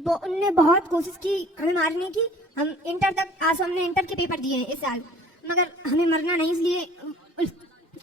उनने बहुत कोशिश की हमें मारने की। हम इंटर तक, आज हमने इंटर के पेपर दिए हैं इस साल, मगर हमें मरना नहीं, इसलिए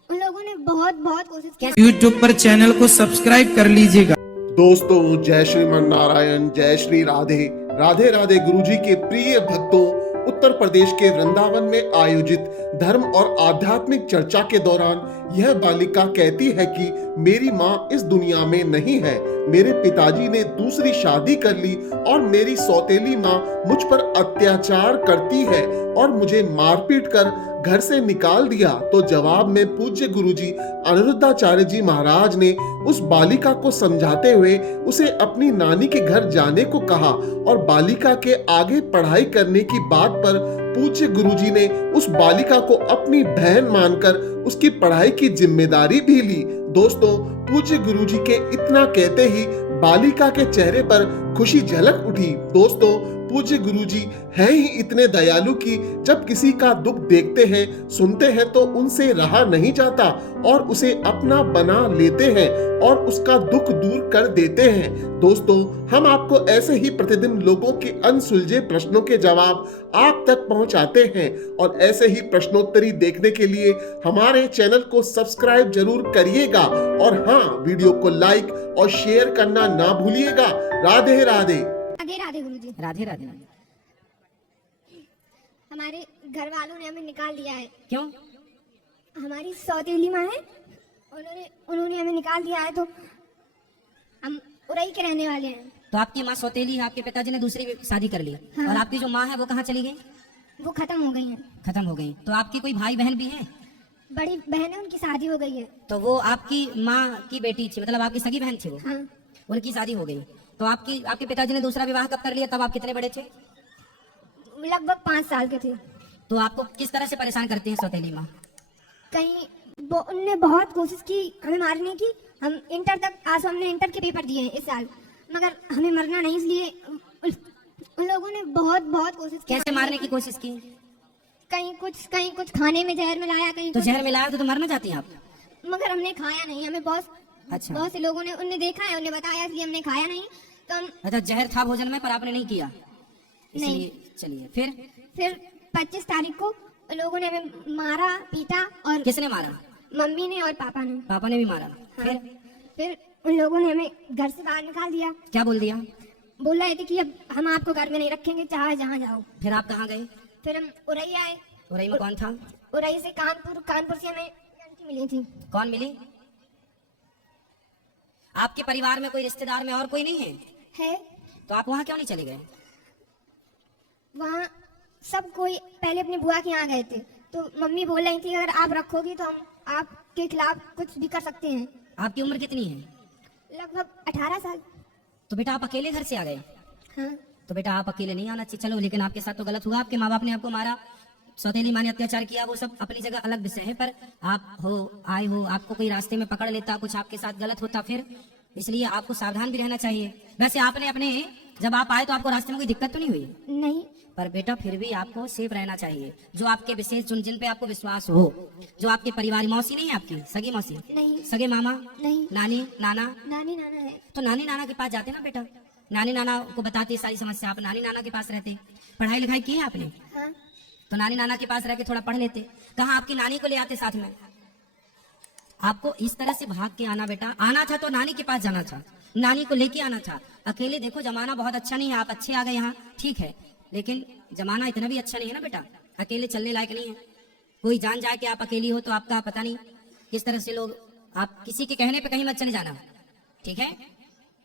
उन लोगों ने बहुत बहुत कोशिश की। यूट्यूब पर चैनल को सब्सक्राइब कर लीजिएगा। दोस्तों, जय श्रीमन नारायण, जय श्री राधे राधे राधे। गुरुजी के प्रिय भक्तों, उत्तर प्रदेश के वृंदावन में आयोजित धर्म और आध्यात्मिक चर्चा के दौरान यह बालिका कहती है कि मेरी माँ इस दुनिया में नहीं है। मेरे पिताजी ने दूसरी शादी कर ली और मेरी सौतेली माँ मुझ पर अत्याचार करती है और मुझे मारपीट कर घर से निकाल दिया। तो जवाब में पूज्य गुरुजी अनिरुद्धाचार्य जी महाराज ने उस बालिका को समझाते हुए उसे अपनी नानी के घर जाने को कहा और बालिका के आगे पढ़ाई करने की बात पर पूज्य गुरुजी ने उस बालिका को अपनी बहन मानकर उसकी पढ़ाई की जिम्मेदारी भी ली। दोस्तों, पूज्य गुरुजी के इतना कहते ही बालिका के चेहरे पर खुशी झलक उठी। दोस्तों, पूज्य गुरुजी हैं ही इतने दयालु कि जब किसी का दुख देखते हैं, सुनते हैं तो उनसे रहा नहीं जाता और उसे अपना बना लेते हैं और उसका दुख दूर कर देते हैं। दोस्तों, हम आपको ऐसे ही प्रतिदिन लोगों के अनसुलझे प्रश्नों के जवाब आप तक पहुंचाते हैं और ऐसे ही प्रश्नोत्तरी देखने के लिए हमारे चैनल को सब्सक्राइब जरूर करिएगा और हाँ, वीडियो को लाइक और शेयर करना ना भूलिएगा। राधे राधे। राधे राधे गुरुजी। राधे राधे। हमारे घर वालों ने हमें निकाल दिया है। क्यों? हमारी सौतेली माँ है, उन्होंने हमें निकाल दिया है, तो हम उरई के रहने वाले हैं। तो आपकी माँ सौतेली है, आपके पिताजी ने दूसरी शादी कर ली। हाँ। और आपकी जो माँ है वो कहाँ चली गई? वो खत्म हो गई हैं। खत्म हो गई। तो आपकी कोई भाई बहन भी है? बड़ी बहन है, उनकी शादी हो गई है। तो वो आपकी माँ की बेटी थी, मतलब आपकी सगी बहन थी वो? हाँ। उनकी शादी हो गई। तो आपके पिताजी ने दूसरा विवाह कब कर लिया? तब आप कितने बड़े थे? लगभग 5 साल के थे। तो आपको किस तरह से परेशान करती है सौतेली माँ? उनने बहुत कोशिश की हमें मारने की। हम इंटर तक, आज हमने इंटर के पेपर दिए हैं इस साल, मगर हमें मरना नहीं, इसलिए उन लोगों ने बहुत बहुत कोशिश की। कैसे मारने की कोशिश की? कहीं कुछ खाने में जहर मिलाया, कहीं तो कुछ, जहर मिलाया तो मरना चाहती हैं आप? मगर हमने खाया नहीं। हमें अच्छा। बहुत से लोगों ने उनने देखा है, उन्हें बताया, इसलिए हमने खाया नहीं। तो हम अच्छा, जहर था भोजन में पर आपने नहीं किया, इसलिए चलिए। फिर 25 तारीख को लोगों ने हमें मारा, पीटा। और किसने मारा? मम्मी ने और पापा ने। पापा ने भी मारा। हाँ। फिर उन लोगों ने हमें घर से बाहर निकाल दिया। क्या बोल दिया? बोल रहे थे कि अब हम आपको घर में नहीं रखेंगे, चाहे जहाँ जाओ। फिर आप कहाँ गए? फिर हम उरई आए। उरई में कौन था? उरई से कानपुर से हमें लड़की मिली थी। कौन मिली? आपके परिवार में कोई रिश्तेदार में और कोई नहीं है? तो आप वहाँ क्यों नहीं चले गए? वहाँ सब कोई पहले अपनी बुआ के यहाँ गए थे, तो मम्मी बोल रही थी अगर आप रखोगी तो हम आपके खिलाफ कुछ भी कर सकते हैं। आपकी उम्र कितनी है? लगभग 18 साल। तो बेटा आप अकेले घर से आ गए? हाँ। तो बेटा आप अकेले नहीं आना चाहिए। चलो, लेकिन आपके साथ तो गलत हुआ। आपके माँ बाप ने आपको मारा, सौतेली माँ ने अत्याचार किया, वो सब अपनी जगह अलग विषय है। पर आप आए हो, आपको कोई रास्ते में पकड़ लेता, कुछ आपके साथ गलत होता, फिर इसलिए आपको सावधान भी रहना चाहिए। वैसे आपने अपने, जब आप आए तो आपको रास्ते में कोई दिक्कत तो नहीं हुई? नहीं। पर बेटा फिर भी आपको सेफ रहना चाहिए। जो आपके विशेष, जिन पे आपको विश्वास हो, जो आपके परिवार, मौसी नहीं है आपकी? सगी मौसी नहीं। सगे मामा नहीं। नानी नाना? नानी नाना है। तो नानी नाना के पास जाते ना बेटा, नानी नाना को बताते सारी समस्या, आप नानी नाना के पास रहते। पढ़ाई लिखाई की है आपने? हाँ। तो नानी नाना के पास रह के थोड़ा पढ़ लेते। कहाँ आपकी नानी को ले आते साथ में? आपको इस तरह से भाग के आना बेटा, आना था तो नानी के पास जाना था, नानी को लेके आना था। अकेले देखो जमाना बहुत अच्छा नहीं है, आप अच्छे आ गए यहाँ, ठीक है, लेकिन जमाना इतना भी अच्छा नहीं है ना बेटा, अकेले चलने लायक नहीं है। कोई जान जाए कि आप अकेली हो तो आपका पता नहीं किस तरह से लोग, आप किसी के कहने पे कहीं मत चले जाना, ठीक है।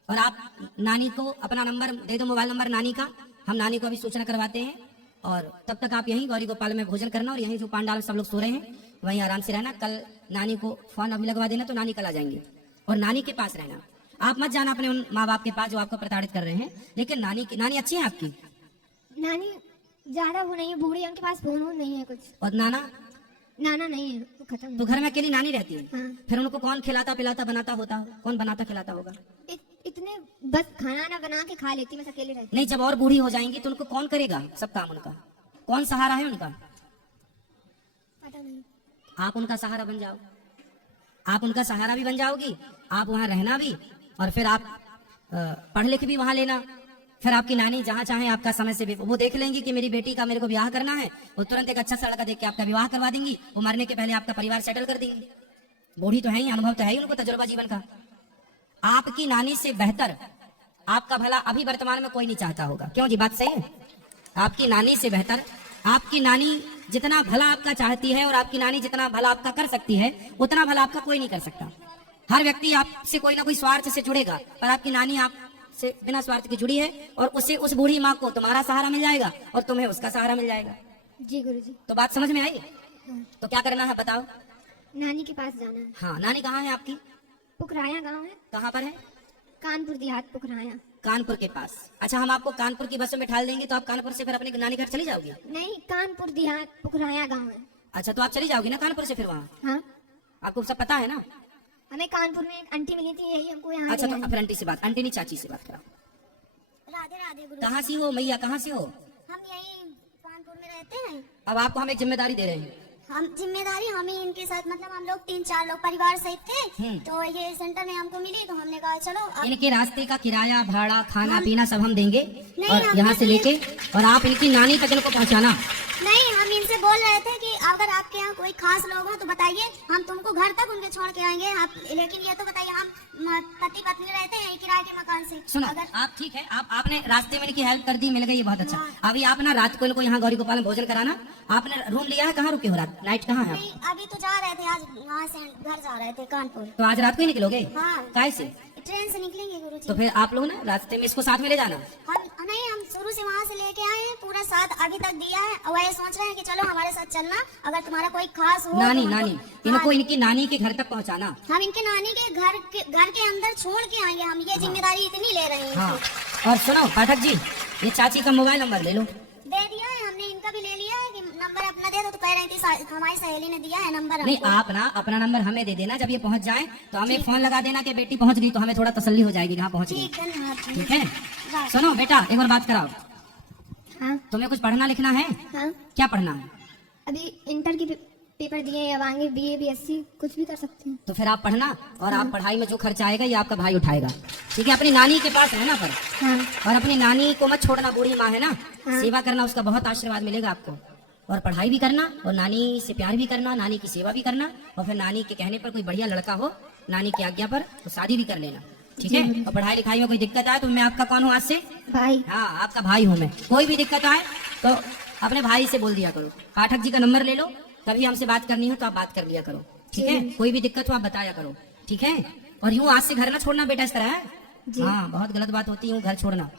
और आप नानी को अपना नंबर दे दो, मोबाइल नंबर नानी का, हम नानी को अभी सूचना करवाते हैं। और तब तक आप यहीं गौरी गोपाल में भोजन करना और यहीं जो पांडाल सब लोग सो रहे हैं वहीं आराम से रहना। कल नानी को फोन अभी लगवा देना तो नानी कल आ जाएंगे और नानी के पास रहना। आप मत जाना अपने उन माँ बाप के पास जो आपको प्रताड़ित कर रहे हैं। लेकिन नानी अच्छी है आपकी? नानी ज्यादा वो नहीं है, बूढ़ी है, उनके पास फोन नहीं है कुछ। और नाना नहीं है, वो खत्म। तो घर में अकेली नानी रहती है? हाँ। फिर उनको कौन खिलाता पिलाता बनाता होता? कौन बनाता खिलाता होगा? इतने बस खाना ना बना के खा लेती, बस अकेले रहती। नहीं, जब और बूढ़ी हो जाएंगी तो उनको कौन करेगा सब काम? उनका कौन सहारा है उनका? पता नहीं। आप उनका सहारा बन जाओ, आप उनका सहारा भी बन जाओगी, आप वहां रहना भी, और फिर आप पढ़ लिख भी वहां लेना, फिर आपकी नानी जहाँ चाहे आपका समय से वो देख लेंगी कि मेरी बेटी का मेरे को ब्याह करना है, वो तुरंत एक अच्छा सा लड़का देख के आपका विवाह करवा देंगी, वो मरने के पहले आपका परिवार सेटल कर देंगी। बूढ़ी तो है ही, अनुभव तो है ही उनको, तजुर्बा जीवन का। आपकी नानी से बेहतर आपका भला अभी वर्तमान में कोई नहीं चाहता होगा, क्यों जी? बात सही है। आपकी नानी से बेहतर आपकी नानी जितना भला आपका चाहती है और आपकी नानी जितना भला आपका कर सकती है, उतना भला आपका कोई नहीं कर सकता। हर व्यक्ति आपसे कोई ना कोई स्वार्थ से जुड़ेगा, पर आपकी नानी आपसे बिना स्वार्थ की जुड़ी है, और उससे उस बूढ़ी माँ को तुम्हारा सहारा मिल जाएगा और तुम्हें उसका सहारा मिल जाएगा। जी गुरुजी। तो बात समझ में आई? तो क्या करना है बताओ? नानी के पास जाना है। हाँ, नानी कहाँ है आपकी? पुखराया गांव है, कहाँ पर है? कानपुर देहात पुखराया। कानपुर के पास। अच्छा, हम आपको कानपुर की बस में बैठा देंगे तो आप कानपुर से फिर अपने नानी घर चली जाओगी? नहीं, कानपुर देहात पुखराया गांव है। अच्छा, तो आप चली जाओगी ना कानपुर से फिर वहाँ? हाँ, आपको सब पता है ना? हमें कानपुर में एक आंटी मिली थी, यही हमको यहाँ अच्छा, ले तो आई। फिर आंटी से बात, आंटी नहीं चाची से बात कराओ। राधे राधे गुरु। कहाँ से हो मैया, कहाँ से हो? हम यही कानपुर में रहते हैं। अब आपको हम एक जिम्मेदारी दे रहे हैं। हम जिम्मेदारी हम ही इनके साथ, मतलब हम लोग 3-4 लोग परिवार सहित थे, तो ये सेंटर में हमको मिली तो हमने कहा चलो अब। इनके रास्ते का किराया, भाड़ा, खाना पीना सब हम देंगे, नहीं, और हम यहाँ से नहीं। लेके और आप इनकी नानी तक इनको पहुँचाना। नहीं, हम इनसे बोल रहे थे कि अगर आपके यहाँ कोई खास लोग हो तो बताइए, हम तुमको घर तक उनके छोड़ के आएंगे। आप लेकिन ये तो बताइए, हम पति पत्नी रहते हैं किराए के मकान से। सुनो, आप ठीक है, आपने रास्ते में इनकी हेल्प कर दी, मिल गई, ये बहुत अच्छा। अभी आप ना रात को इनको यहाँ गौरी गोपाल में भोजन कराना। आपने रूम लिया है? कहाँ रुके हो रात, नाइट कहाँ है? नहीं, अभी तो जा रहे थे, आज वहाँ से घर जा रहे थे कानपुर। तो आज रात को ही निकलोगे? हाँ। कैसे? ट्रेन से निकलेंगे गुरुजी। तो फिर आप लोग ना रास्ते में इसको साथ में ले जाना। हम नहीं, हम शुरू से वहाँ से लेके आए हैं, पूरा साथ अभी तक दिया है, और ये सोच रहे हैं कि चलो हमारे साथ चलना, अगर तुम्हारा कोई खास हो नानी तो हमको- नानी हाँ, इनको इनकी नानी के घर तक पहुँचाना। हम इनके नानी के घर के अंदर छोड़ के आएंगे। हम ये जिम्मेदारी इतनी ले रहे हैं। हाँ, और सुनो पाठक जी, ये चाची का मोबाइल नंबर ले लो। दे दिया है हमने, इनका भी ले लिया है कि नंबर अपना दे दो, तो कह रही थी हमारी सहेली ने दिया है नंबर नहीं, हमको। आप ना अपना नंबर हमें दे देना, जब ये पहुंच जाए तो हमें फोन लगा देना कि बेटी पहुंच गई, तो हमें थोड़ा तसल्ली हो जाएगी कहाँ पहुंच गई। ठीक, धन्यवाद। ठीक है? सुनो बेटा, एक बार बात कराओ, हाँ तुम्हें कुछ पढ़ना लिखना है? हाँ, क्या पढ़ना है? अभी इंटर के पेपर दिए, अब आगे BA BSc कुछ भी कर सकते हैं। तो फिर आप पढ़ना, और आप पढ़ाई में जो खर्चा आएगा ये आपका भाई उठाएगा। ठीक है? अपनी नानी के पास रहना पर, हाँ और अपनी नानी को मत छोड़ना, बूढ़ी माँ है ना, सेवा करना, उसका बहुत आशीर्वाद मिलेगा आपको। और पढ़ाई भी करना, और नानी से प्यार भी करना, नानी की सेवा भी करना, और फिर नानी के कहने पर कोई बढ़िया लड़का हो, नानी की आज्ञा पर, तो शादी भी कर लेना। ठीक है? और पढ़ाई लिखाई में कोई दिक्कत आए तो मैं आपका कौन हूँ आज से? भाई। हाँ, आपका भाई हूँ मैं। कोई भी दिक्कत आए तो अपने भाई से बोल दिया करो। पाठक जी का नंबर ले लो, कभी हमसे बात करनी हो तो आप बात कर लिया करो। ठीक है? कोई भी दिक्कत हो आप बताया करो। ठीक है? और यूं आज से घर ना छोड़ना बेटा, इस तरह है। हाँ, बहुत गलत बात होती है यूं घर छोड़ना।